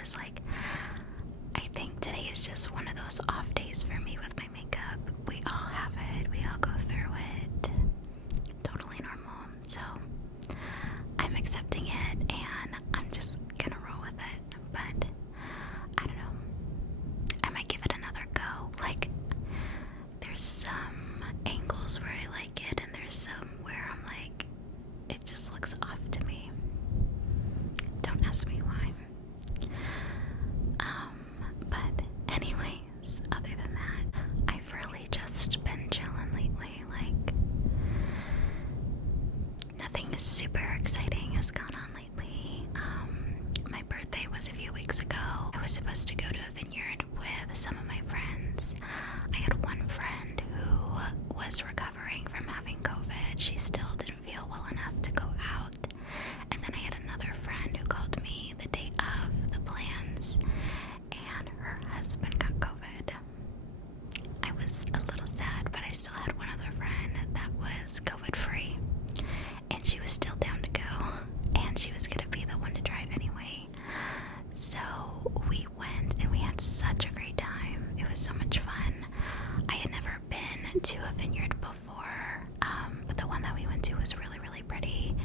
was like, I think today is just one of those off days for me with my makeup. We all have it. We all go through it. Totally normal. So I'm accepting it and I'm just gonna roll with it. But I don't know. I might give it another go. Like, there's some angles where I like it and there's some where I'm like, it just looks off to me. Don't ask me why. But anyways, other than that, I've really just been chilling lately. Like, nothing super exciting has gone on lately. My birthday was a few weeks ago. I was supposed to go to a vineyard with some of my friends. I had one friend who was recovering from having COVID. She still didn't feel well enough to go out. And then I had another friend who called me the day of the plans, and her husband got COVID. I was a little sad, but I still had one other friend that was COVID free, and she was still down to go, and she was gonna be the one to drive anyway. So we went and we had such a great time. It was so much fun. I had never been to a vineyard before, but the one that we went to was really, really pretty.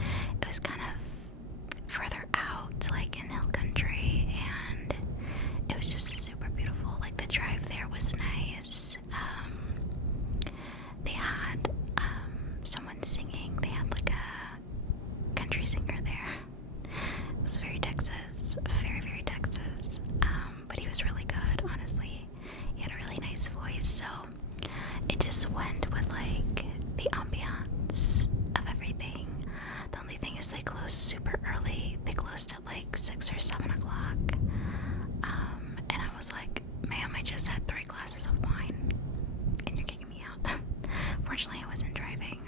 It was kind of further out, like in hill country, and it was just super beautiful. Like, the drive there was nice. They had someone singing. They had like a country singer there. It was very Texas, very, very Texas. But he was really good, honestly. He had a really nice voice, so it just went with like the ambiance of everything. The only thing is they closed super early. They closed at like 6 or 7 o'clock. And I was like, ma'am, I just had 3 glasses of wine and you're kicking me out. Fortunately, I wasn't driving.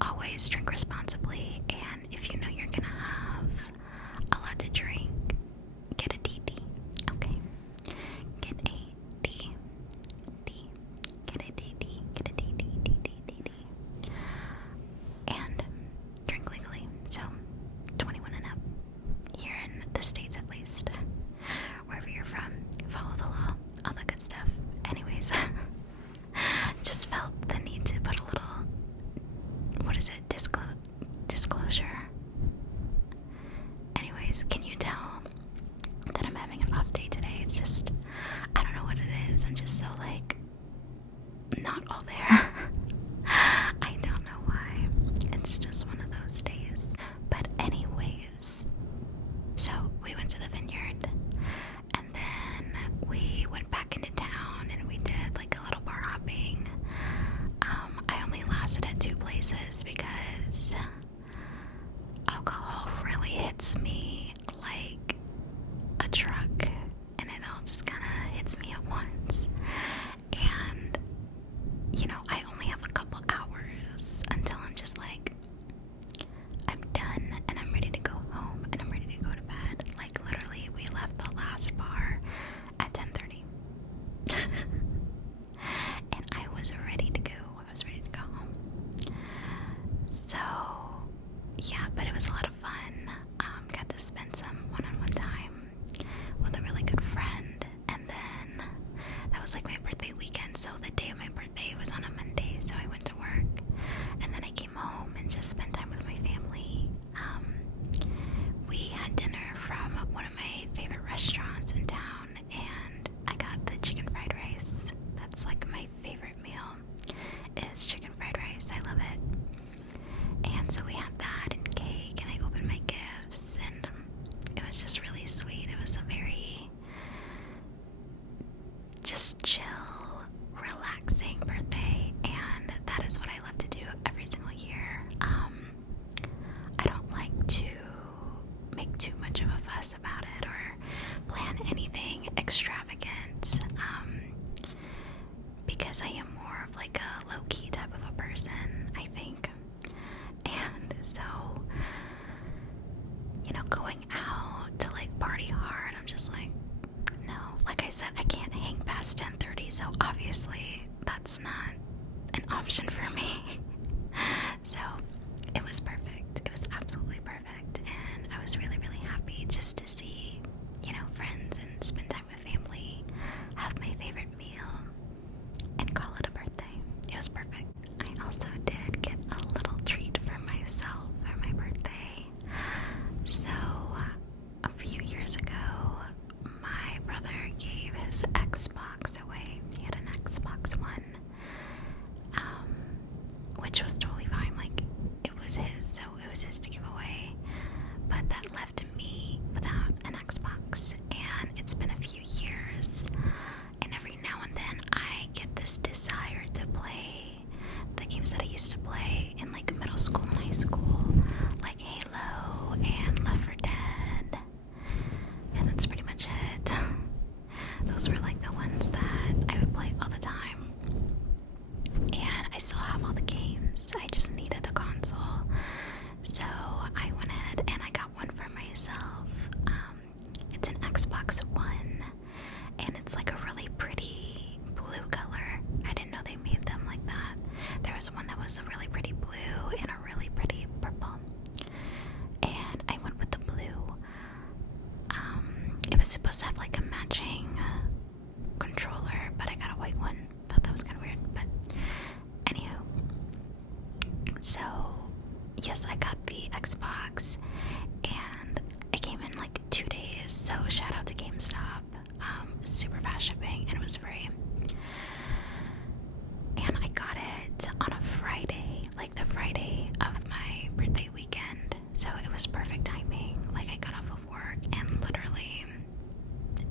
Always drink responsibly, and if you know you're gonna have a lot to drink, get a DD, okay? Get a D, get a DD, get a DD, and drink legally. So, 21 and up, here in the States at least. Wherever you're from, follow the law, all that good stuff. Anyways, just felt the need to put a little, disclosure. Anyways, can you tell that I'm having an off day today? It's just, I don't know what it is. I'm just so like, not all there. I don't know why. It's just one of those days. But anyways, so we went to the vineyard, and then we went back into town and we did like a little bar hopping. I only lasted at 2 places because alcohol really hits me like a truck, and it all just kind of hits me at once. And you know, I only have a couple hours until I'm just like, I'm done and I'm ready to go home and I'm ready to go to bed. Like, literally, we left the last bar at 10:30. And I was ready to go. I was ready to go home. So, yeah, but it was a lot of fun. Got to spend it was supposed to have like a matching controller, but I got a white one. Thought that was kind of weird, but anywho. So yes, I got the Xbox, and it came in like 2 days. So shout out to GameStop. Super fast shipping, and it was free. And I got it on a Friday, like the Friday of my birthday weekend. So it was perfect timing. Like I got off of work, and literally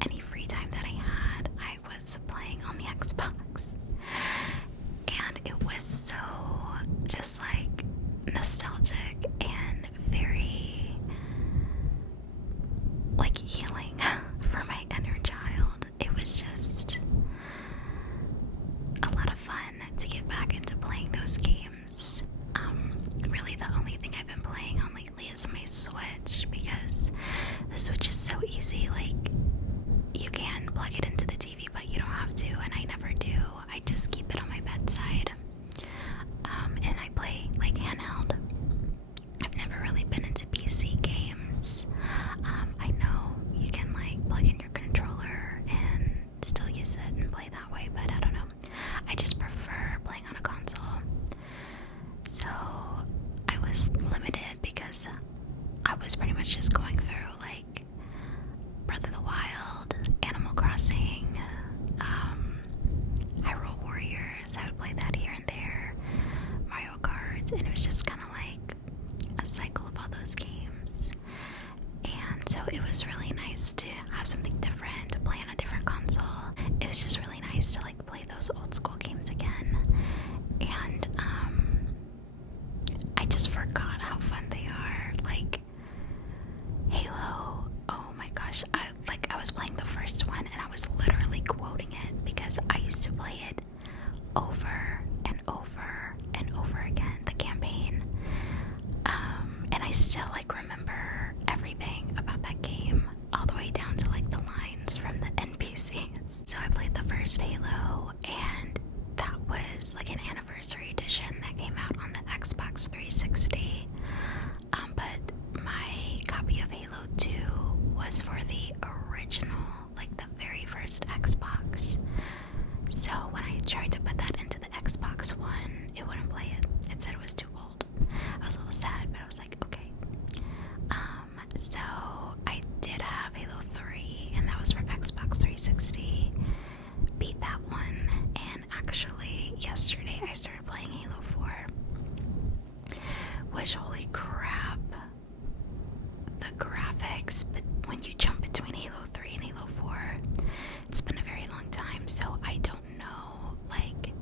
any free time that I had, I was playing on the Xbox. And it was so just like nostalgic and very like healing for my inner child. It was just a lot of fun to get back into playing those games. Really the only thing I've been playing on lately is my Switch, because the Switch is so easy. Like, you can plug it into the TV, but you don't have to, and I never do. I just keep it on my bedside. And I play like handheld. I've never really been into PC games. I know you can like plug in your controller and still use it and play that way, but I don't know. I just prefer playing on a console. So I was limited because I was pretty much just going through like Breath of the Wild, Animal Crossing, Hyrule Warriors. I would play that here and there, Mario Kart, and it was just kind of like a cycle of all those games. And so it was really nice to have something different, to play on a different console. It was just really nice to like play those old school games again. And I just forgot how fun they are. Like Halo, oh my gosh, I was playing the first one, and I was literally quoting it because I used to play it over and over and over again, the campaign. And I still like remember everything about that game, all the way down to like the lines from the NPCs. So I played the first Halo, and that was like an anniversary edition that came out on the Xbox 360. But my copy of Halo 2 was for the original, like the very first Xbox. So when I tried to put that into the Xbox One, it wouldn't play it. It said it was too old. I was a little sad, but I was like, okay. So I did have Halo 3, and that was for Xbox 360. Beat that one, and actually yesterday I started playing Halo 4. Which, holy crap, the graphics, but when you jump between Halo 3 and Halo 4, it's been a very long time, so I don't know like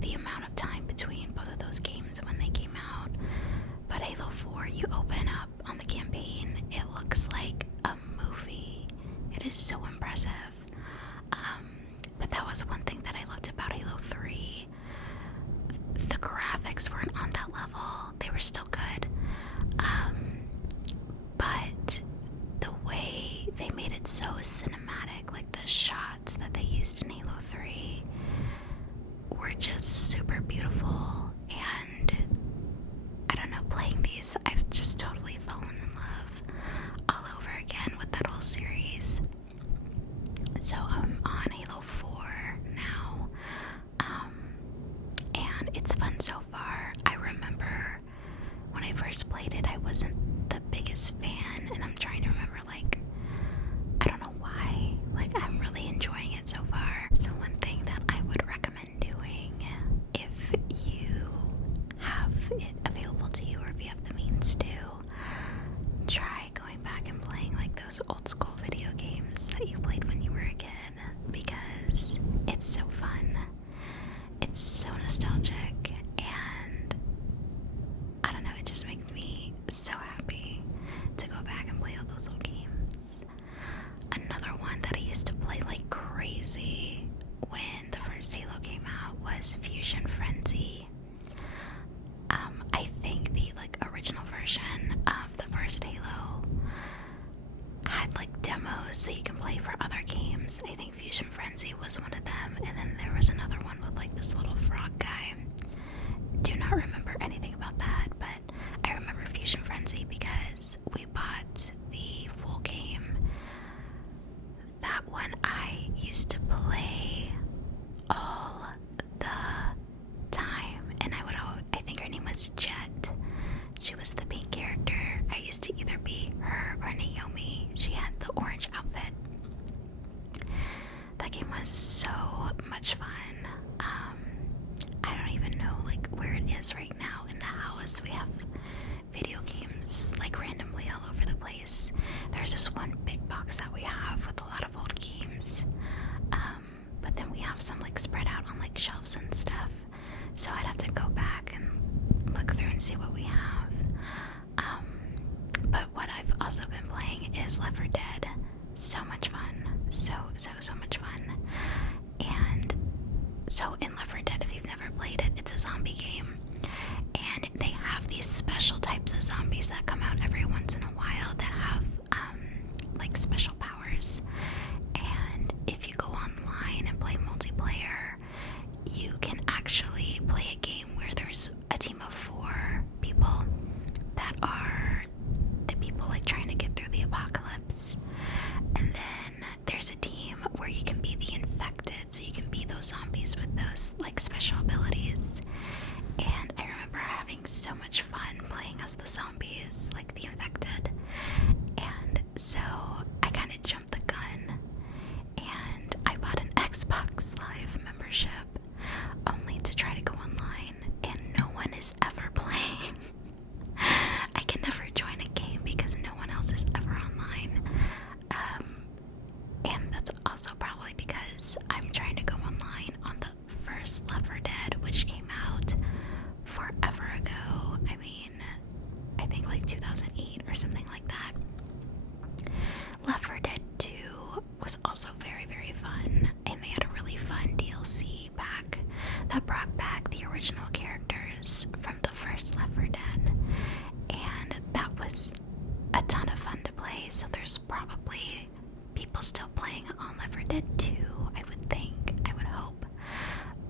the amount of time between both of those games when they came out. But Halo 4, you open up on the campaign, it looks like a movie. It is so impressive. But that was one thing that I loved about Halo 3. The graphics weren't on that level. They were still good. But the way they made it so cinematic, like the shots that they used in Halo 3 were just super beautiful. And I don't know, playing these, I've just totally fallen in love all over again with that whole series. So I'm on Halo 4 now, and it's fun so far. I remember when I first played it, I wasn't the biggest fan, and I'm trying to remember, like, I don't know why. Like, I'm really enjoying it so far. So one thing that I would recommend doing, if you have it available to you, or if you have the means to, try going back and playing like those old school video games that you played when you were a kid, because it's so fun. It's so nostalgic, and I don't know, it just makes me so happy to go back and play all those old games. Another one that I used to play like crazy when the first Halo came out was Fusion Frenzy. I think the like original version of the first Halo had like demos that you can play for other games. I think Fusion Frenzy was one of them, and then there was another one with like this little frog guy. Do not remember anything about that, but I remember Fusion Frenzy because we bought the full game there's this one big box that we have with a lot of old games. But then we have some like spread out on like shelves and stuff. So I'd have to go back and look through and see what we have. But what I've also been playing is Left 4 Dead. So much fun. So much fun. And so in Left 4 Dead, if you've never played it, it's a zombie game. And they have these special types of zombies that come out every once in a while that have like special powers. And if you go online and play multiplayer, you can actually play a game where there's a team of 4 people that are the people like trying to get through the apocalypse. And then there's a team where you can be the infected, so you can be those zombies with those like special abilities. And I remember having so much fun playing as the zombies, like the infected. And so I kind of jumped the gun and I bought an Xbox Live membership only to try to go online, and no one is ever playing. I can never join a game because no one else is ever online. And that's also probably because I'm trying to go online on the first Left 4 Dead, which came out forever ago. I mean, I think like 2008 or something like that. Left 4 Dead 2 was also very, very fun, and they had a really fun DLC pack that brought back the original characters from the first Left 4 Dead, and that was a ton of fun to play. So there's probably people still playing on Left 4 Dead 2, I would think, I would hope.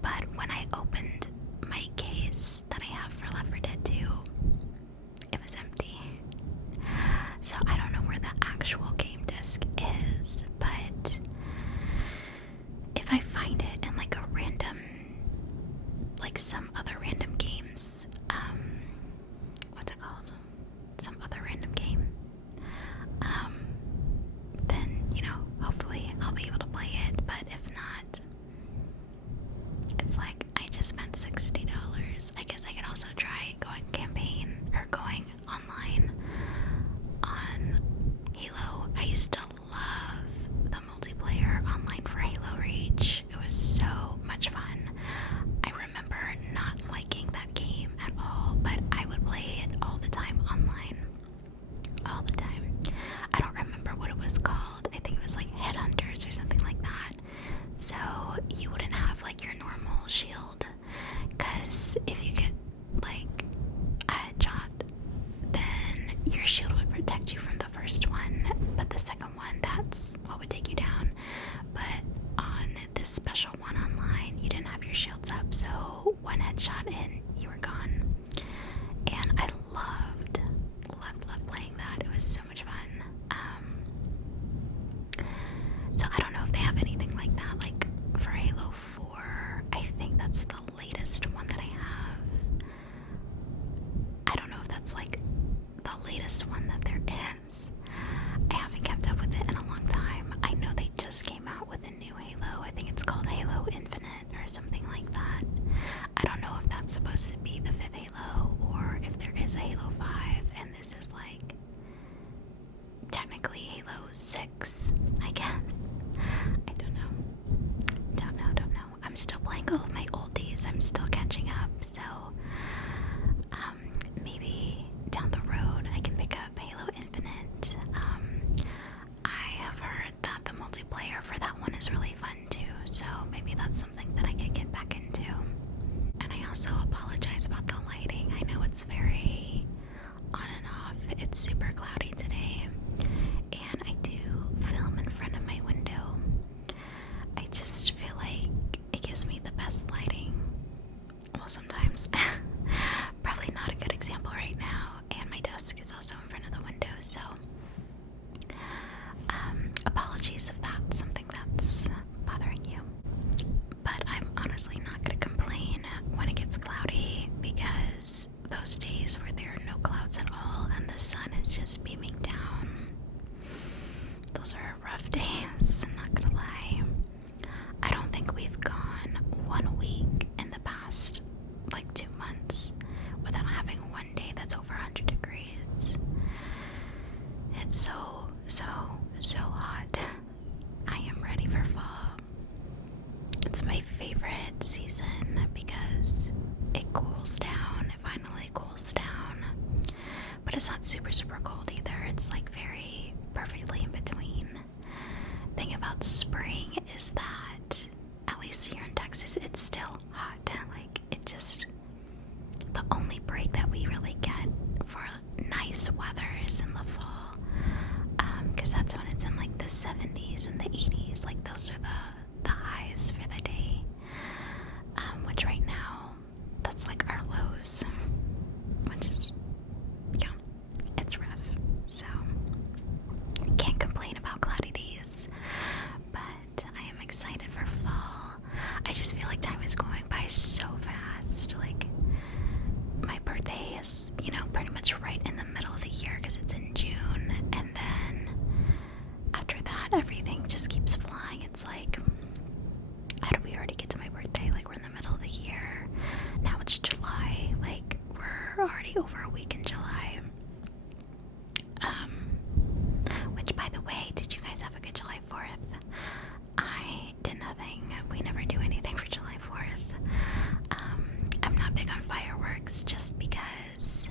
But when I opened my case that I have for Left 4 Dead 2, it was empty. So I don't know where the actual game disc is, but if I find it in like a random, like some other random games, what's it called? Some other random game. Then, you know, hopefully I'll be able to play it, but if not, it's like I just spent $60. I guess I could also try going campaign or going online on Halo. I used to love the multiplayer online for Halo Reach. It was so much fun. I remember not liking that game at all, but I would play it all the time online. All the time. I don't remember what it was called. I think it was like Headhunters or something like that. So you wouldn't have like your normal shield, because if you get like a headshot, then your shield would protect you from the first one, but the second one, that's what would take you down. But on this special one online, you didn't have your shields up, so one headshot in, you were gone. And I loved playing that. It was so much fun. So I don't know if they have anything like that, like for Halo 4. I think that's the latest one that I have. I don't know if that's like the latest one that there is. I haven't kept up with it in a long time. I know they just came out with a new Halo. I think it's called Halo Infinite or something like that. I don't know if that's supposed to be the 5th Halo, or if there is a Halo 5 and this is like technically Halo 6, I guess. I don't know. I'm still playing all of my oldies. I'm still catching up, so maybe down the road I can pick up Halo Infinite. I have heard that the multiplayer for that one is really fun too, so maybe that's something that I can get back into. And I also apologize about the lighting. I know it's very on and off. It's super cloudy today, and I do film in front of my window. I just feel like it gives me the best lighting. Well, sometimes. Probably not a good example right now, and my desk is also in front of the window, so apologies if that's something that's bothering you. But I'm honestly not going to complain when it gets cloudy, because those days where there are no clouds at all and the sun is just beaming down, those are rough days, I'm not gonna lie. I don't think we've gone 1 week in the past like 2 months without having one day that's over 100 degrees. It's so hot. I am ready for fall. It's my favorite season because it cools down. It finally cools down. But it's not super cold either. It's like very perfectly in between. Thing about spring is that, at least here in Texas, it's still hot. Like, it just, the only break that we really get for nice weather is in the fall. Because that's when it's in like the 70s and the 80s. Like, those are the highs for the day. Which right now, that's like our lows. Which is, yeah, it's rough. So, can't complain about cloudy days. But I am excited for fall. I just feel like time is going by so fast. Like, my birthday is, pretty much right in the middle of the year because it's in June. And then after that, everything just keeps flying. It's like, how did we already get to my birthday? Like, we're in the middle of the year. Now it's July. Like, we're already over a week in July. Which, by the way, did you guys have a good July 4th? I did nothing. We never do anything for July 4th. I'm not big on fireworks just because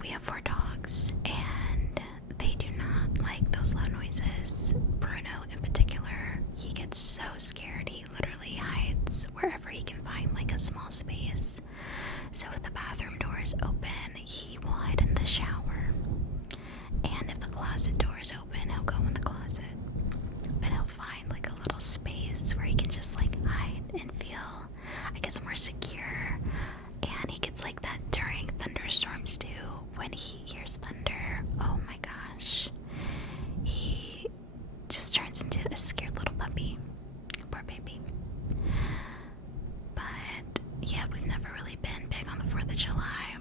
we have 4 dogs and they do not like those loud noises. Bruno in particular, he gets so scared. He literally hides wherever he can find like a small space. So if the bathroom door is open, he will hide in the shower. And if the closet door is open, he'll go in the closet. But he'll find like a little space where he can just like hide and feel, I guess, more secure. And he gets like that during thunderstorms too. When he hears thunder, oh my gosh, he just turns into a scared little puppy. Poor baby. But yeah, we've never really been big on the 4th of July.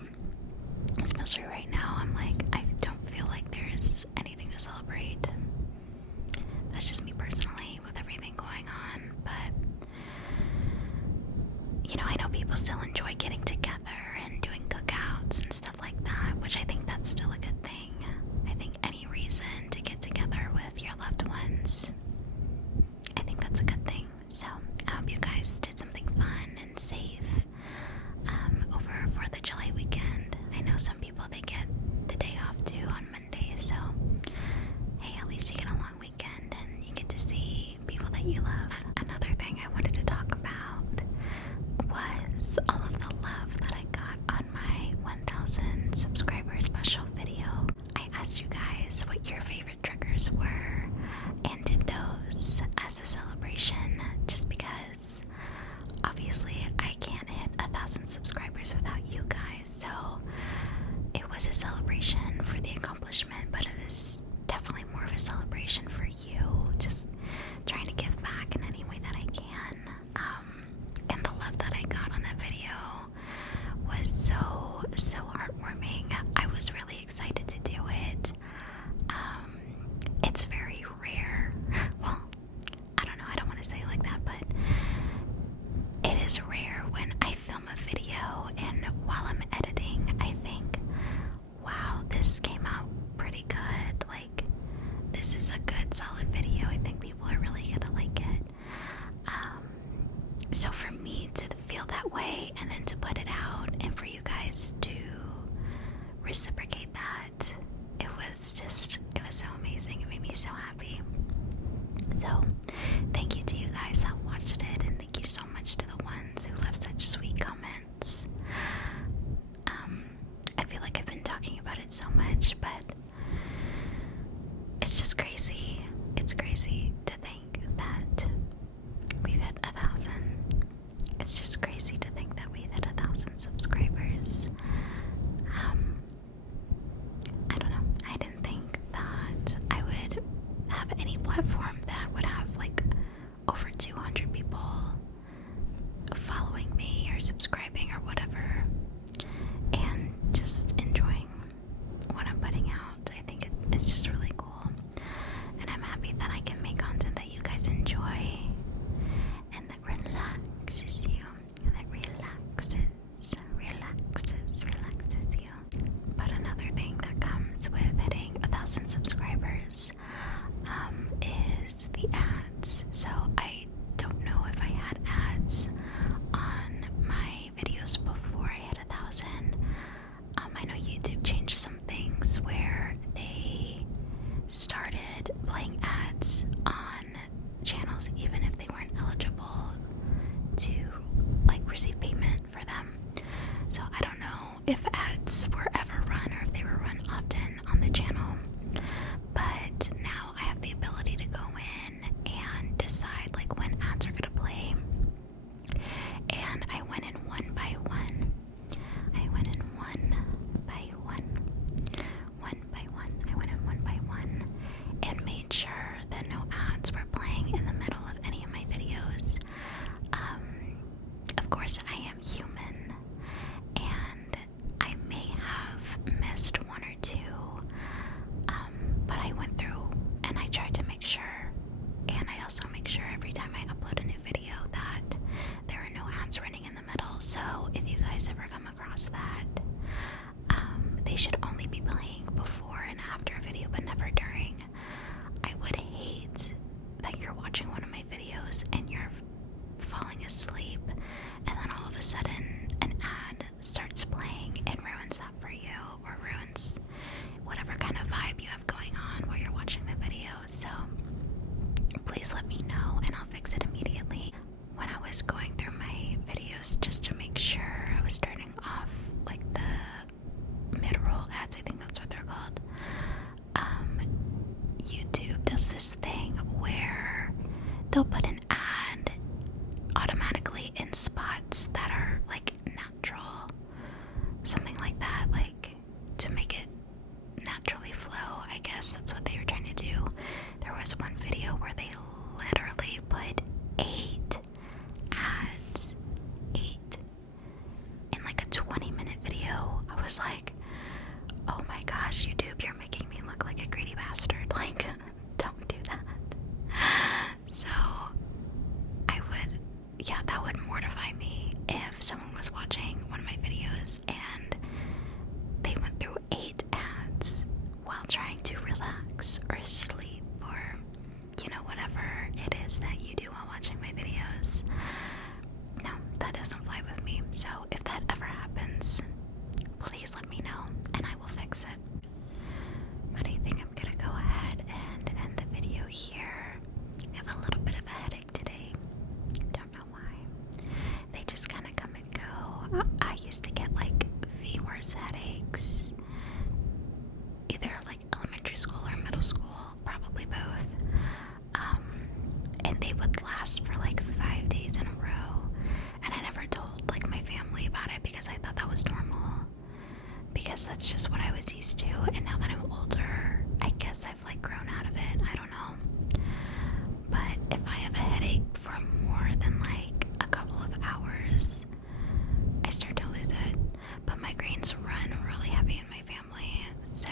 Especially right now, I'm like, I don't feel like there's anything to celebrate. That's just me personally with everything going on. But, I know people still enjoy getting together and doing cookouts and stuff like that, which I think that's still a good thing. I think any reason to get together with your loved ones, I think that's a good thing. So I hope you guys did something fun and safe over 4th of July weekend. I know some people, they get the day off too on Monday, so hey, at least you get a long weekend and you get to see people that you love. Another thing I wanted to talk about was all of the love that I got on my 1,000 subscriber special video. I asked you guys what your favorite triggers were and did those as a celebration, just because obviously I can't hit 1,000 subscribers without you guys. So it was a celebration for the accomplishment, but it was definitely more of a celebration for you, just trying to give back in any way that I can. And the love that I got on that video was so heartwarming. I was really excited to do it. It's very rare. Well, I don't know, I don't want to say it like that, but it is rare when I film a video and while I'm editing, I think, wow, this came out pretty good. Like, this is a good, solid video. I think people are really gonna like it. So for me to feel that way and then to put it out and for you guys to reciprocate that, it was so amazing. It made me so happy. So thank you to you guys that watched it, and thank you so much to the ones who left such sweet comments. I feel like I've been talking about it so much, but it's just crazy. It's crazy to think that we've hit 1,000. It's just crazy to think that we've hit 1,000 subscribers. I don't know. I didn't think that I would have any platform that would have like over 200 people following me or subscribing or whatever, and just enjoying what I'm putting out. I think it's just really cool, and I'm happy that I can make content that you guys enjoy and that relaxes you, that relaxes you. But another thing that comes with made sure that no ads were playing in the middle of any of my videos. Of course, I am human, and I may have missed one or two, but I went through and I tried to make sure, and I also make sure every time I upload a new video that there are no ads running in the middle. So if you guys ever come across that, they should only be playing before and after a video, but never during. I would hate that you're watching one of my videos and you're falling asleep, and then all of a sudden an ad starts playing and ruins that for you, or ruins whatever kind of vibe you have going on while you're watching the video. So please let me know and I'll fix it immediately. When I was going through my videos just to make sure I was turning off like the mid-roll ads, I think that's what they're called, YouTube does this thing where they'll put an ad automatically in spots that are like natural, something like that, like to make it naturally flow. I guess that's what they were trying to do. There was one video where they literally put 8 ads, 8 in like a 20-minute video. I was like, oh my gosh, YouTube, you're making me look like a greedy bastard. Like, don't do that. So that would mortify me if someone was watching one of my videos and they went through 8 ads while trying to relax or sleep, or whatever it is that you do while watching my videos. No, that doesn't fly with me. So if that ever happens, please let me know and I will fix it. But I think I'm gonna go ahead and end the video here. I have a little bit of a headache today. Don't know why. They just kind of come and go. I used to get like the worst headaches, either like elementary school or middle school, probably both. And they would last for like 5 days in a row. And I never told like my family about it because I thought that was normal, because that's just what I was used to. And now that I'm older, I guess I've like grown out of it. I don't know. But if I have a headache for more than like a couple of hours, I start to lose it. But migraines run really heavy in my family, so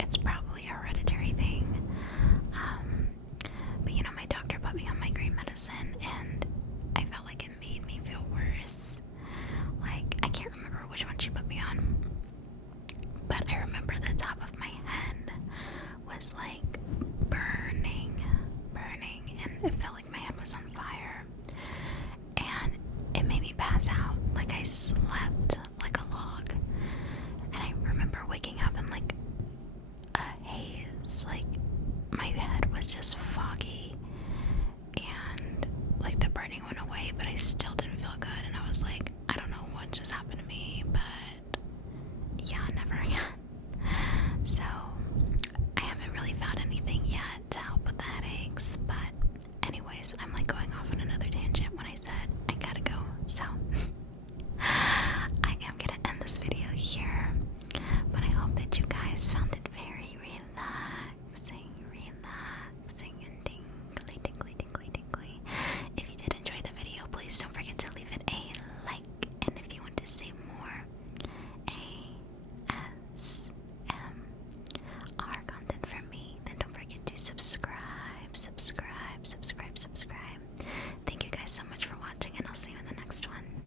it's probably a hereditary thing. But my doctor put me on migraine medicine, and I felt like it made me feel worse. Like, I can't remember which one she put me on, but I remember the top of my head was like burning, and it felt like my head was on fire, and it made me pass out. Like, I slept like a log, and I remember waking up in like a haze. Like, my head was just